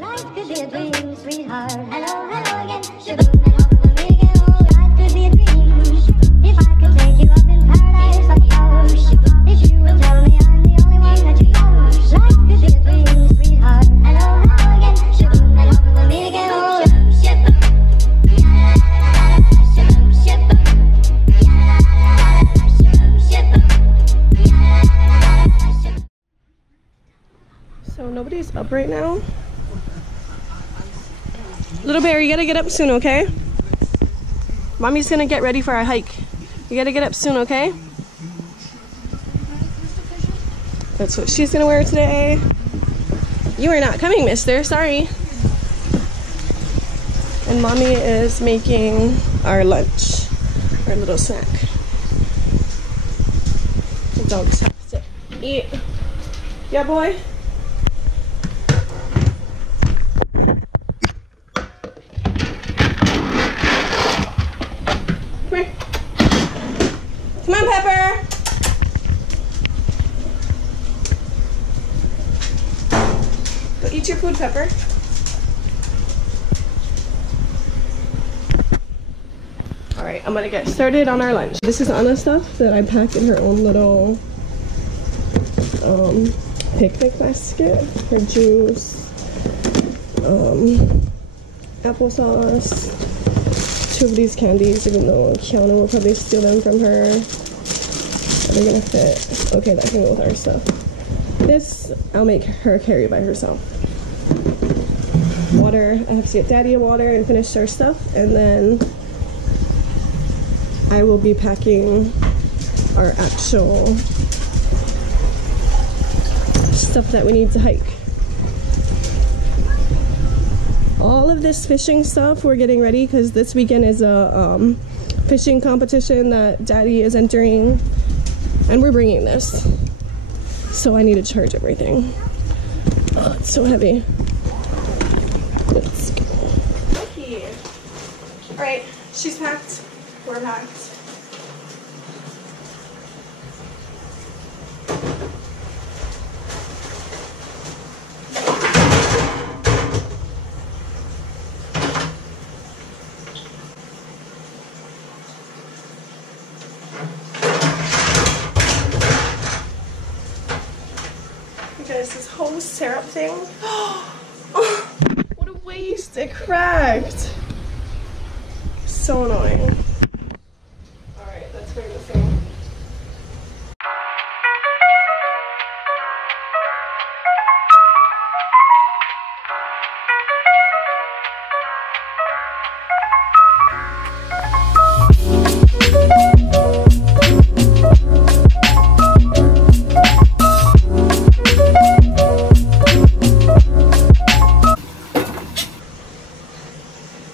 Life could be a dream, sweetheart. Hello, hello again. Shaboom, and off the big and all. Life could be a dream. If I could take you up in paradise like yours. If you would tell me I'm the only one that you love. Life could be a dream, sweetheart. Hello, hello again. Shaboom, and off the big and all. So nobody's up right now. Little bear, you gotta get up soon, okay? Mommy's gonna get ready for our hike. You gotta get up soon, okay? That's what she's gonna wear today. You are not coming, mister. Sorry. And mommy is making our lunch, our little snack. The dogs have to eat. Yeah, boy? Come on, Pepper. Go eat your food, Pepper. All right, I'm gonna get started on our lunch. This is Anna's stuff that I packed in her own little picnic basket. Her juice, applesauce, 2 of these candies, even though Keanu will probably steal them from her. They're gonna fit. Okay, that can go with our stuff. This, I'll make her carry by herself. Water, I have to get Daddy a water and finish our stuff, and then I will be packing our actual stuff that we need to hike. All of this fishing stuff we're getting ready because this weekend is a fishing competition that Daddy is entering, and we're bringing this, so I need to charge everything. Oh, it's so heavy. Let's go. Okay. All right, she's packed. We're packed. This whole syrup thing. Oh, what a waste! It cracked. So annoying. All right, let's bring this in.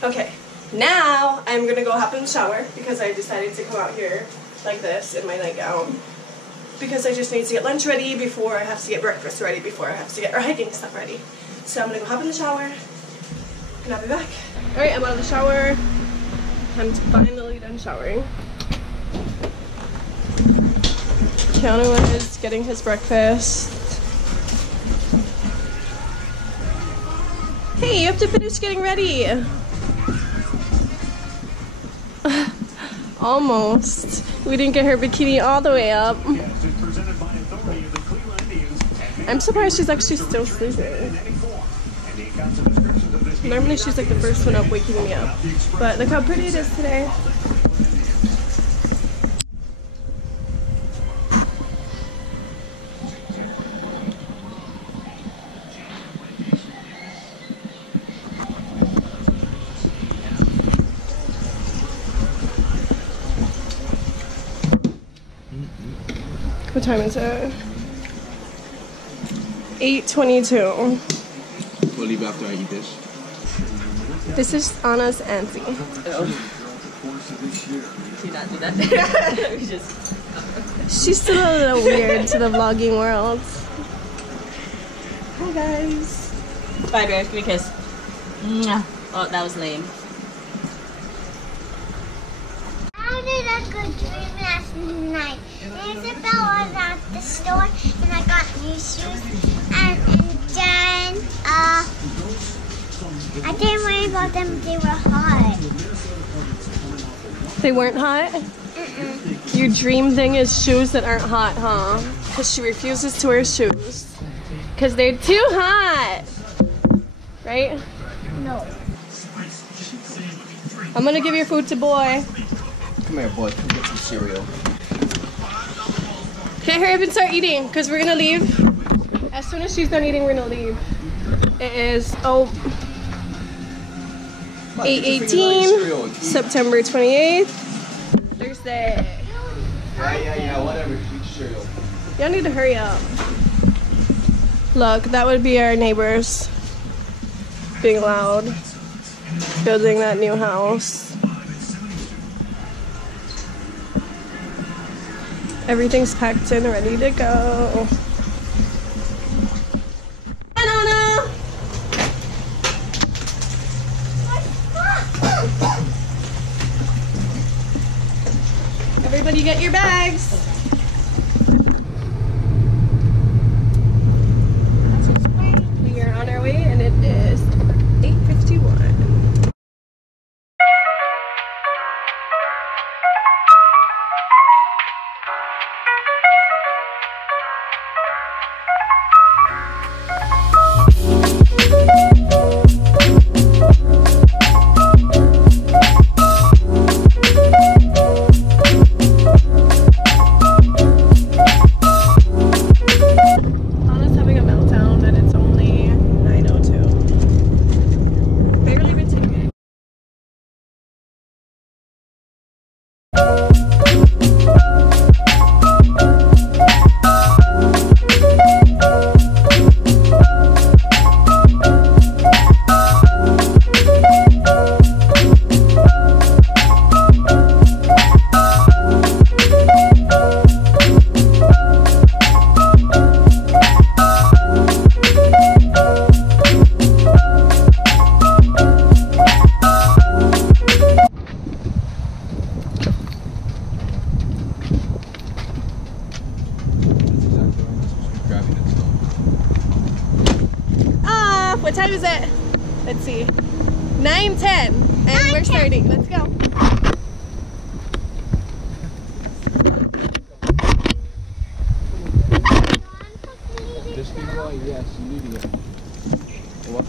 Okay, now I'm gonna go hop in the shower because I decided to come out here like this in my nightgown because I just need to get lunch ready before I have to get breakfast ready before I have to get our hiking stuff ready. So I'm gonna go hop in the shower and I'll be back. Alright, I'm out of the shower. I'm finally done showering. Keanu is getting his breakfast. Hey, you have to finish getting ready. Almost. We didn't get her bikini all the way up. I'm surprised she's actually still sleeping. Normally she's like the first one up waking me up. But look how pretty it is today. What time is it? 8:22. We'll leave after I eat this. This is Anna's auntie. Oh. Do not do that. She's still a little weird to the vlogging world. Hi guys. Bye bears, give me a kiss. Mwah. Oh, that was lame. I did a good dream last night. Isabel was at the store and I got new shoes and then I didn't worry about them. They were hot. They weren't hot? Your dream thing is shoes that aren't hot, huh? Because she refuses to wear shoes. Because they're too hot. Right? No. I'm gonna give your food to boy. Come here, boy. Come get some cereal. Okay, hurry up and start eating, because we're gonna leave. As soon as she's done eating, we're gonna leave. It is 8:18, September 28th, Thursday. Yeah, whatever. Eat cereal. Y'all need to hurry up. Look, that would be our neighbors being loud, building that new house. Everything's packed and ready to go. Banana! Everybody get your bags. We are on our way and it is 8:51. What time is it? Let's see. 9:10. And we're starting. Let's go. Just keep going. Yes, you need to go. What?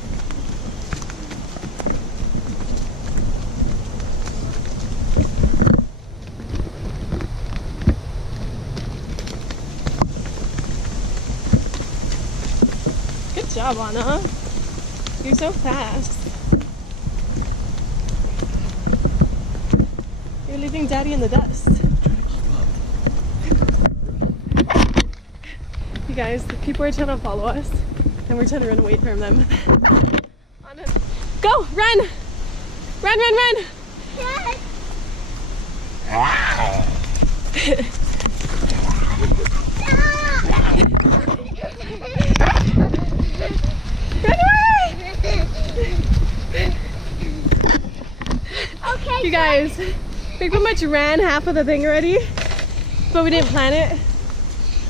Good job, Anna. You're so fast. You're leaving Daddy in the dust. You guys, the people are trying to follow us, and we're trying to run away from them. Anna, go! Run! Run, run, run! Yes. Okay. You guys, we pretty much ran half of the thing already, but we didn't plan it.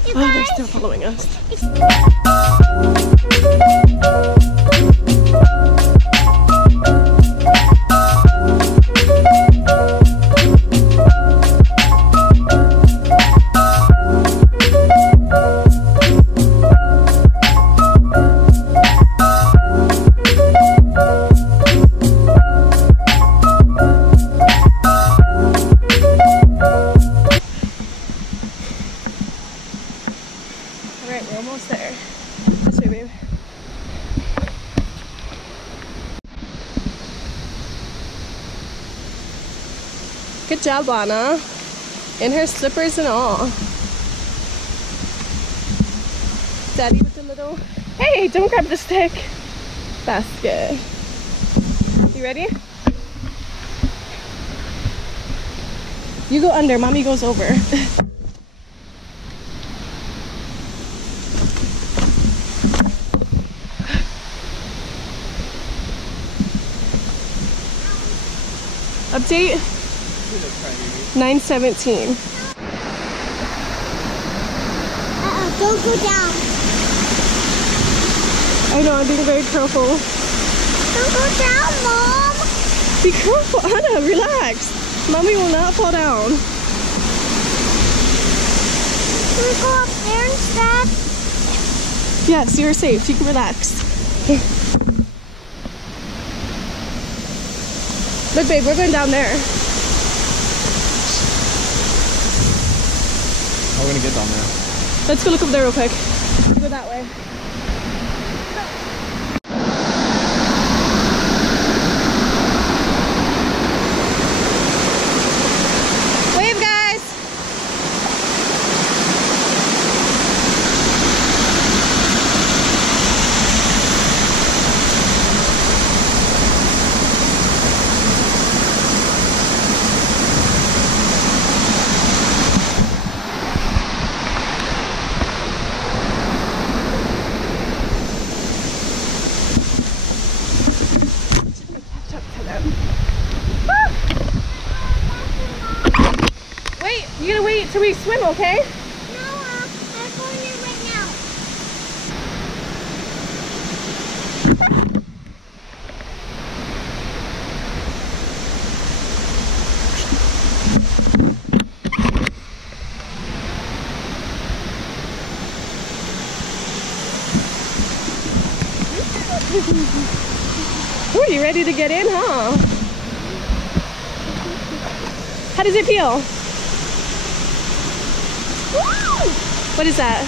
You Oh, they're guys. still following us. Alright, we're almost there. This way, babe. Good job, Anna. In her slippers and all. Daddy with the little... Hey, don't grab the stick. Basket. You ready? You go under, Mommy goes over. Update 9:17. Don't go down. I know, I'm being very careful. Don't go down, Mom. Be careful, Anna, relax. Mommy will not fall down. Can we go up there instead? Yes, you're safe. You can relax. Look, babe, we're going down there. How are we gonna get down there? Let's go look up there real quick. Go that way. Wave, guys! Wait, you gotta wait till we swim, okay? No, I'm going there right now. Ooh, you ready to get in, huh? How does it feel? What is that?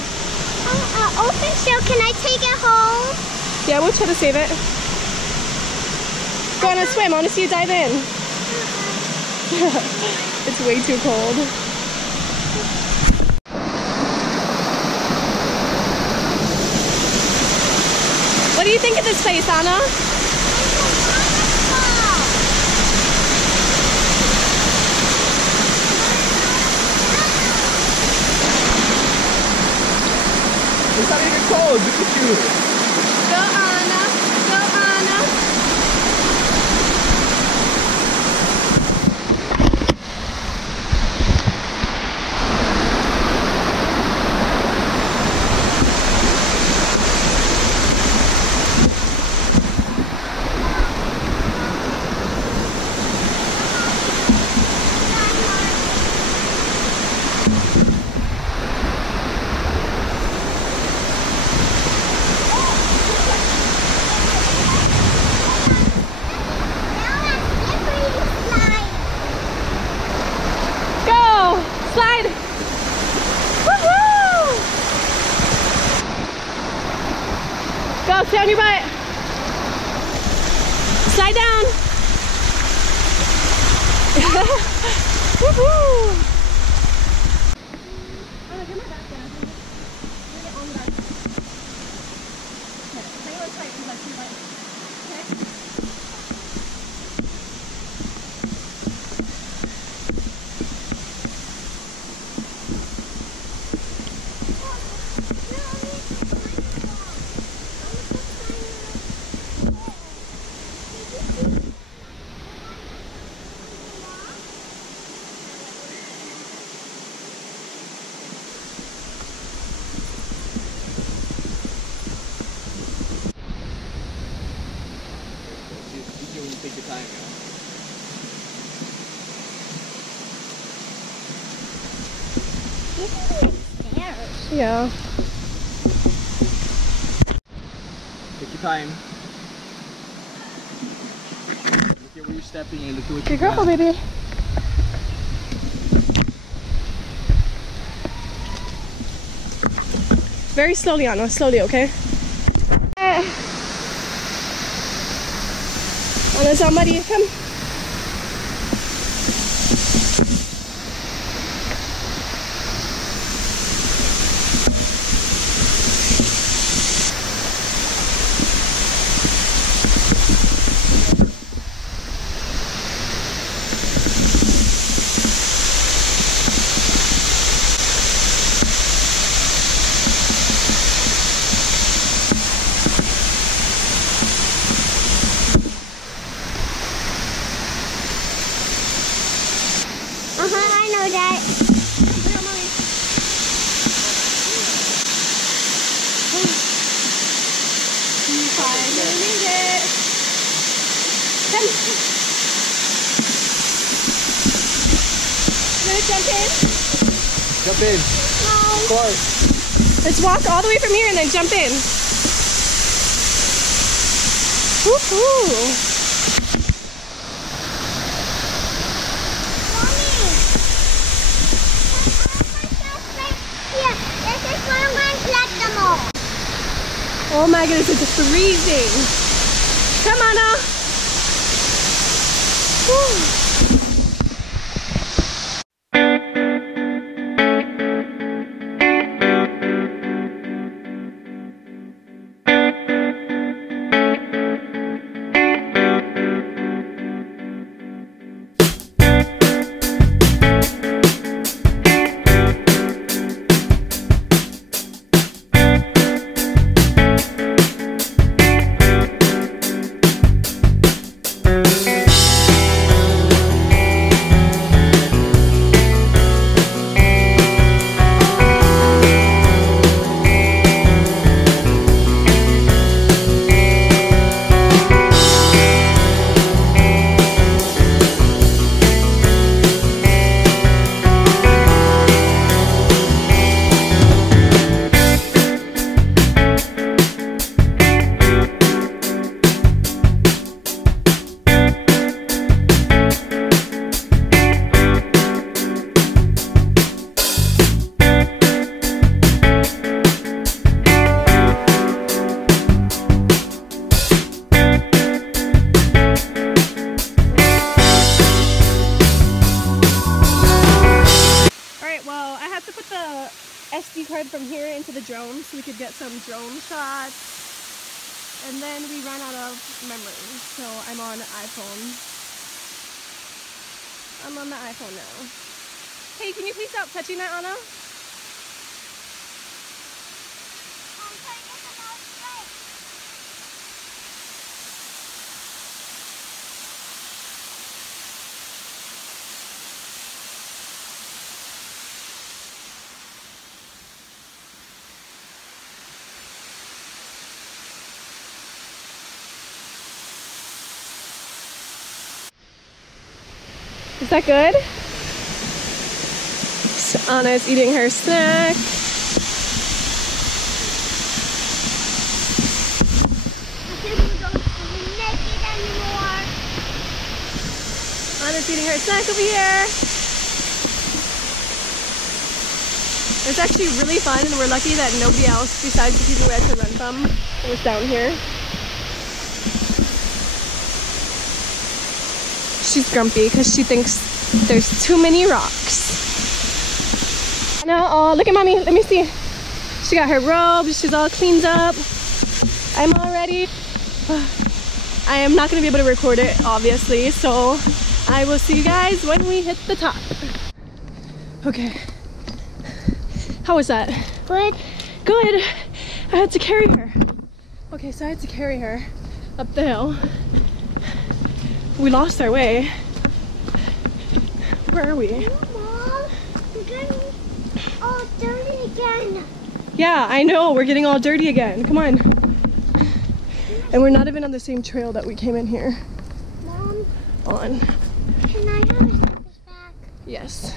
Open shell. Can I take it home? Yeah, we'll try to save it. Go on a swim. I want to see you dive in. It's way too cold. What do you think of this place, Anna? It's not even cold. Look at you. Go, Anna. Go, Anna. Slide! Woohoo! Go, stay on your butt. Slide down. Woohoo! Take your time, you know? Yeah. Take your time. Look at where you're stepping and look at what Be you careful, got. baby. Very slowly, Anna. Slowly, okay? Anna, somebody come. I know that. Finally made it. Jump in. Of course. Let's walk all the way from here and then jump in. Woohoo! Oh my goodness, it's freezing. Come on now. Woo. SD card from here into the drone so we could get some drone shots, and then we ran out of memory, so I'm on iPhone. I'm on the iPhone now. Hey, can you please stop touching that, Anna? Is that good? So Anna's eating her snack. Anna's eating her snack over here. It's actually really fun, and we're lucky that nobody else besides the people we had to run from was down here. She's grumpy because she thinks there's too many rocks. Now, oh, look at mommy. Let me see. She got her robe. She's all cleaned up. I'm all ready. I am not going to be able to record it, obviously, so I will see you guys when we hit the top. Okay. How was that? Good. Good. I had to carry her. Okay, so I had to carry her up the hill. We lost our way. Where are we? Mom, we're getting all dirty again. Yeah, I know. We're getting all dirty again. Come on. And we're not even on the same trail that we came in here Mom, on. can I have a service back? Yes.